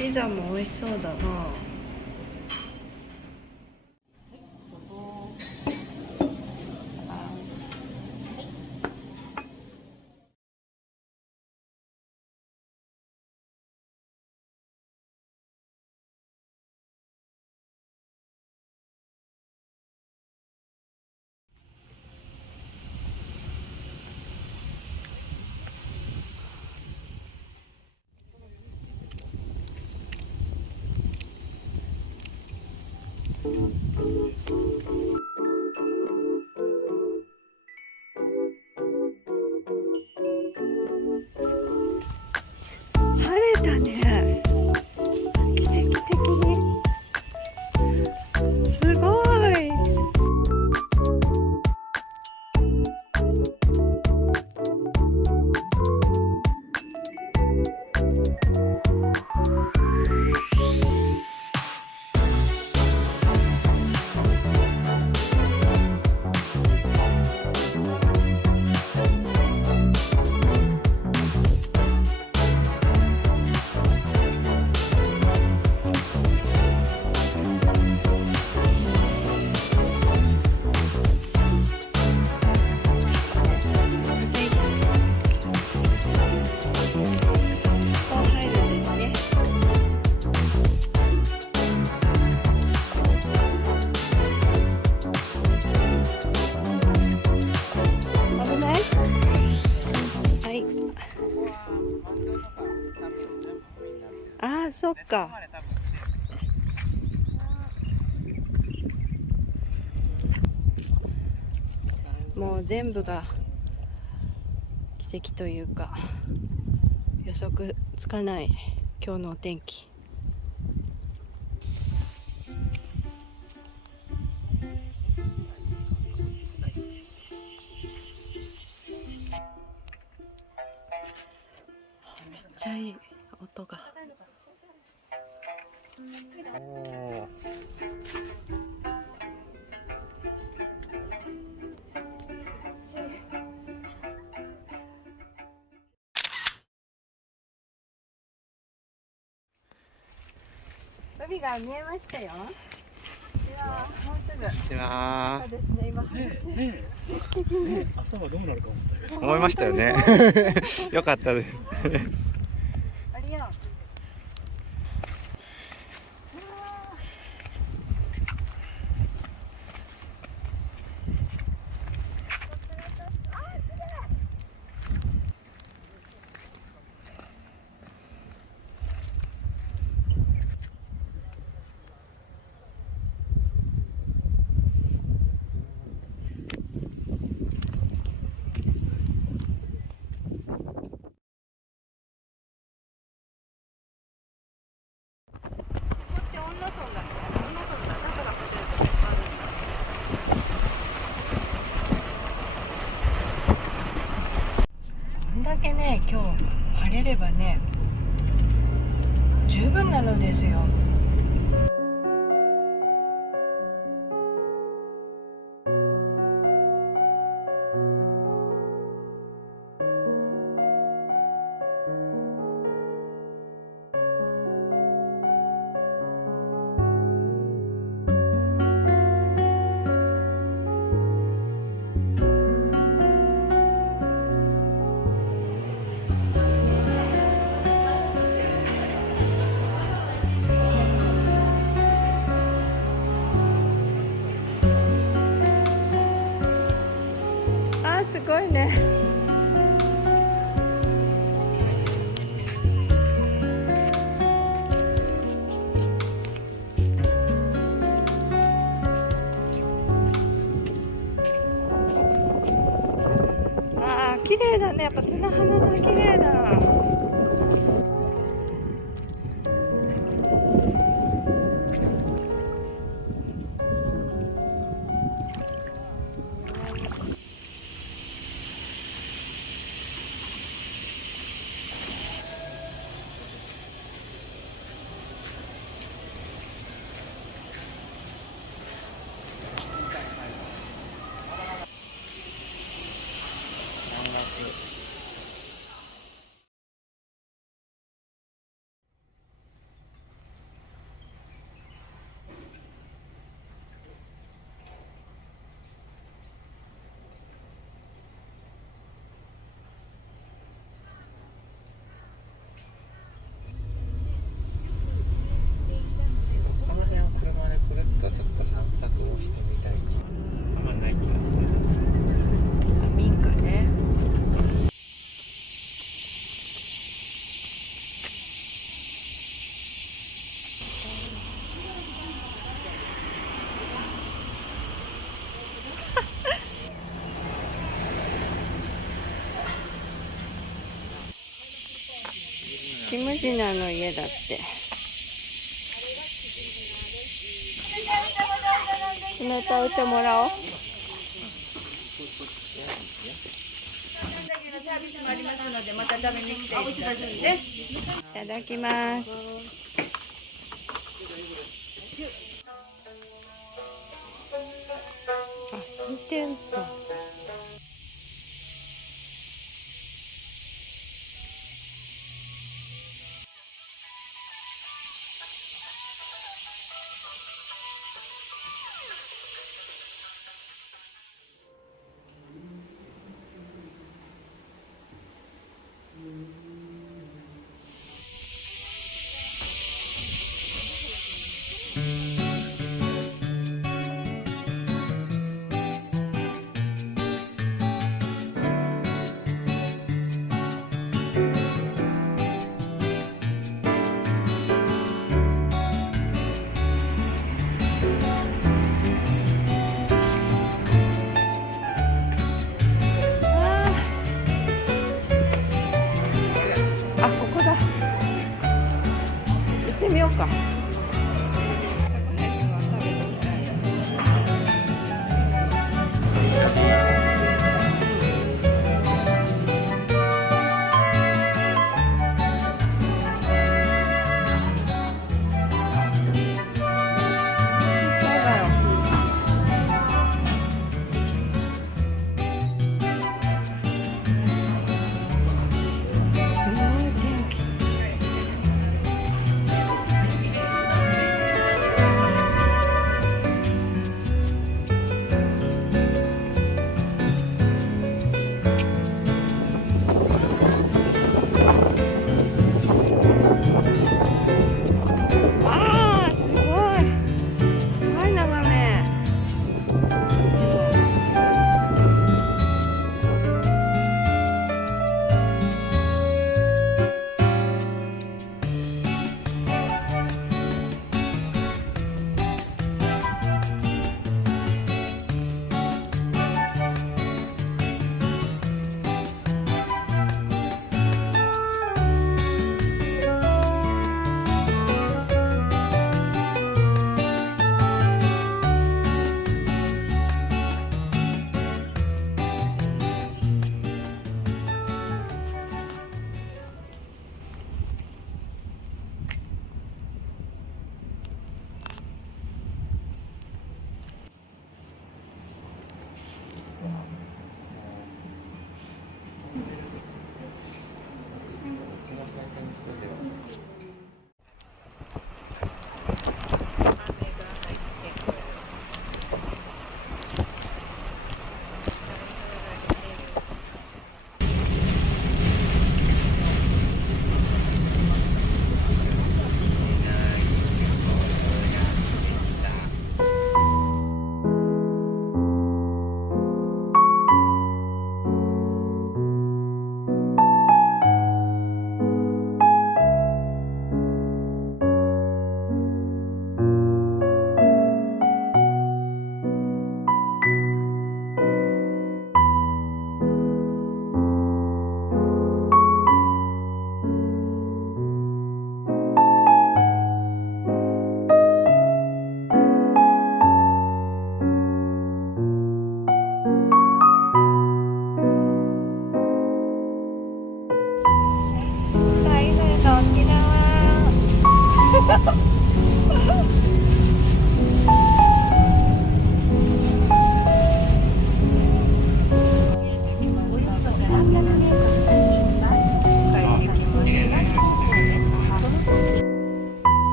ピザも美味しそうだな。晴れたね。奇跡的に。すごい。ああ、そっか。もう全部が奇跡というか予測つかない今日のお天気。めっちゃいい音が。海が見えましたよ。いやー、もうすぐ。こんにちは。そうですね、今。朝はどうなるか思ったけど。思いましたよね。よかったです。ありよ。ね、今日晴れればね十分なのですよ。すごいね。ああ、綺麗だね。やっぱ砂浜が綺麗だ。この辺を車でくるっとちょっと散策をしてみたいかあんまない気がする。民家ね。キムジナの家だって。冷たいお茶もらおう。いただきます。あ、見てんだ。あ、ここだ。行ってみようか。店の人では。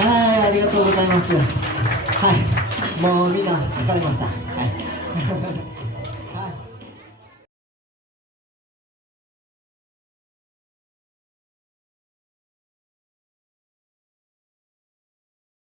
はい、ありがとうございます。はい、もうみんな疲れました。はい。